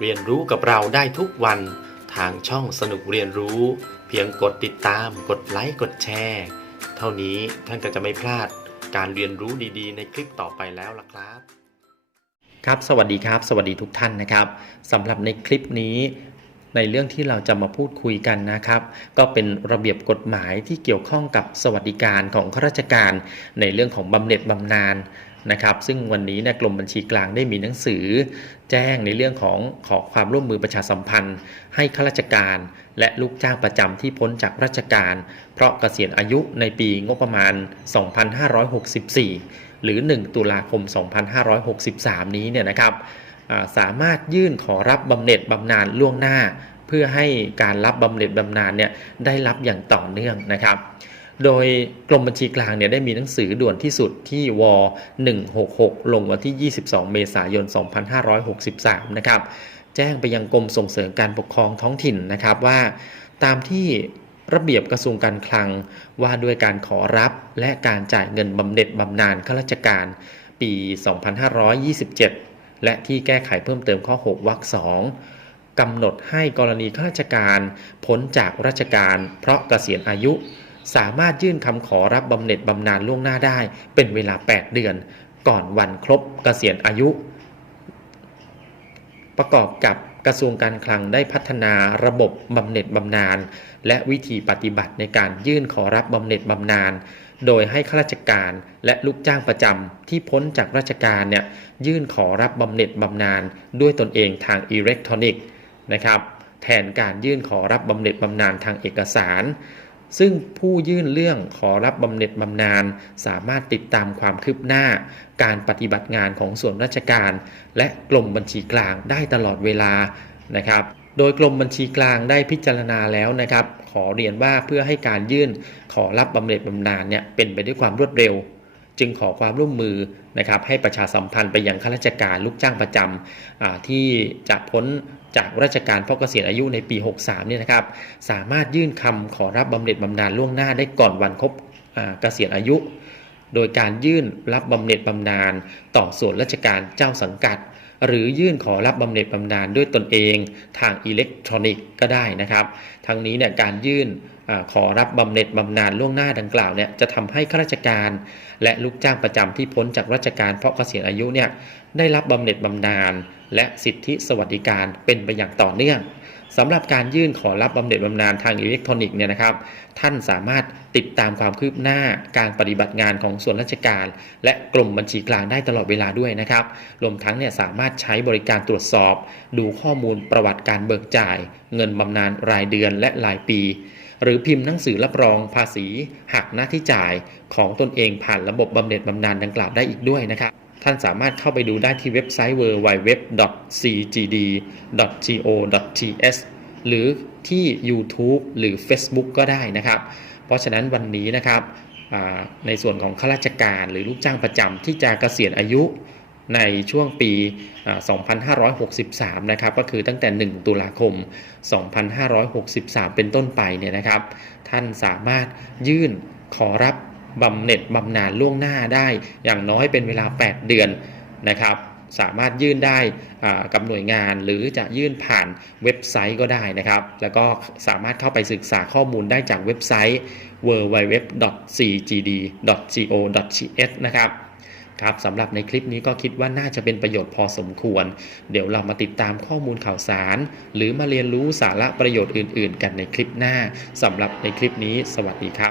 เรียนรู้กับเราได้ทุกวัน ทางช่องสนุกเรียนรู้ เพียงกดติดตาม กดไลค์กดแชร์เท่านี้ท่านก็จะไม่พลาดการเรียนรู้ดีๆ ในคลิปต่อไปแล้วล่ะครับครับสวัสดีครับ สวัสดีทุกท่านนะครับสำหรับในคลิปนี้ในเรื่องที่เราจะมาพูดคุยกันนะครับ ก็เป็นระเบียบกฎหมายที่เกี่ยวข้องกับสวัสดิการของข้าราชการ ในเรื่องของบำเหน็จบำนาญ นะครับซึ่งวันนี้เนี่ยกรมบัญชีกลางได้มีหนังสือ แจ้งในเรื่องของขอความร่วมมือประชาสัมพันธ์ ให้ข้าราชการ และลูกจ้างประจำที่พ้นจากราชการ เพราะเกษียณอายุในปีงบประมาณ 2564 หรือ 1 ตุลาคม 2563 นี้เนี่ยนะครับสามารถยื่นขอรับบำเหน็จบำนาญล่วงหน้า เพื่อให้การรับบำเหน็จบำนาญเนี่ยได้รับอย่างต่อเนื่องนะครับ โดยกรมบัญชีกลางเนี่ยได้มีหนังสือด่วนที่สุดที่ว166 ลงวันที่ 22 เมษายน 2563 นะครับ แจ้งไปยังกรมส่งเสริมการปกครองท้องถิ่นนะครับว่า ตามที่ระเบียบกระทรวงการคลังว่าด้วยการขอรับและการจ่ายเงินบำเหน็จบำนาญข้าราชการปี 2527 และที่แก้ไขเพิ่มเติมข้อ 6วรรคสองกำหนดให้กรณีข้าราชการพ้นจากราชการเพราะเกษียณอายุ สามารถยื่นคำขอรับบำเหน็จบำนาญล่วงหน้าได้ เป็นเวลา 8 เดือน ก่อนวันครบเกษียณอายุ ประกอบกับกระทรวงการคลังได้พัฒนาระบบบำเหน็จบำนาญและวิธีปฏิบัติในการยื่นขอรับบำเหน็จบำนาญโดยให้ข้าราชการและลูกจ้างประจำที่พ้นจากราชการเนี่ยยื่นขอรับบำเหน็จบำนาญด้วยตนเองทางอิเล็กทรอนิกส์นะครับ แทนการยื่นขอรับบำเหน็จบำนาญทางเอกสาร ซึ่งผู้ยื่นเรื่องขอรับบำเหน็จบำนาญสามารถติดตามความคืบหน้า การปฏิบัติงานของส่วนราชการ และกรมบัญชีกลางได้ตลอดเวลานะครับโดยกรมบัญชีกลางได้พิจารณาแล้วนะครับ ขอเรียนว่าเพื่อให้การยื่นขอรับบำเหน็จบำนาญเนี่ยเป็นไปด้วยความรวดเร็ว จึงขอความร่วมมือนะครับให้ประชาสัมพันธ์ไปยังข้าราชการลูกจ้างประจำที่จะพ้นจากราชการเพราะเกษียณอายุในปี 63เนี่ยนะครับสามารถยื่นคำขอรับบำเหน็จบำนาญล่วงหน้าได้ก่อนวันครบเกษียณอายุ โดยการยื่นรับบำเหน็จบำนาญต่อส่วนราชการเจ้าสังกัด หรือยื่นขอรับบำเหน็จบำนาญด้วยตนเองทางอิเล็กทรอนิกส์ก็ได้นะครับทั้งนี้เนี่ยการยื่นอขอรับบำเหน็จบำนาญล่วงหน้าดังกล่าวเนี่ยจะทำให้ข้าราชการ และลูกจ้างประจำที่พ้นจากราชการเพราะเกษียณอายุเนี่ยได้รับบำเหน็จบำนาญ และสิทธิสวัสดิการเป็นไปอย่างต่อเนื่องสำหรับการยื่นขอรับบำเหน็จบำนาญทางอิเล็กทรอนิกส์เนี่ยนะครับ ท่านสามารถติดตามความคืบหน้าการปฏิบัติงานของส่วนราชการ และกรมบัญชีกลางได้ตลอดเวลาด้วยนะครับรวมทั้งเนี่ยสามารถใช้บริการตรวจสอบ ดูข้อมูลประวัติการเบิกจ่าย เงินบำนาญรายเดือนและรายปี หรือพิมพ์หนังสือรับรองภาษีหักหน้าที่จ่ายของตนเองผ่านระบบบำเหน็จบำนาญดังกล่าวได้อีกด้วยนะครับ ท่านสามารถเข้าไปดูได้ที่เว็บไซต์ www.cgd.go.th หรือที่ YouTube หรือ Facebook ก็ได้นะครับ เพราะฉะนั้นวันนี้นะครับในส่วนของข้าราชการหรือลูกจ้างประจำที่จะเกษียณอายุในช่วงปี 2563 นะครับ ก็คือตั้งแต่ 1 ตุลาคม 2563 เป็นต้นไปเนี่ยนะครับ ท่านสามารถยื่นขอรับ บำเหน็จบำนาญล่วงหน้าได้ อย่างน้อยเป็นเวลา 8 เดือนนะครับสามารถยื่นได้กับหน่วยงานหรือจะยื่นผ่านเว็บไซต์ก็ได้นะครับ แล้วก็สามารถเข้าไปศึกษาข้อมูลได้จากเว็บไซต์ www.cgd.go.th นะครับครับสำหรับในคลิปนี้ก็คิดว่าน่าจะเป็นประโยชน์พอสมควร เดี๋ยวเรามาติดตามข้อมูลข่าวสาร หรือมาเรียนรู้สาระประโยชน์อื่น ๆ กันในคลิปหน้าสำหรับในคลิปนี้ สวัสดีครับ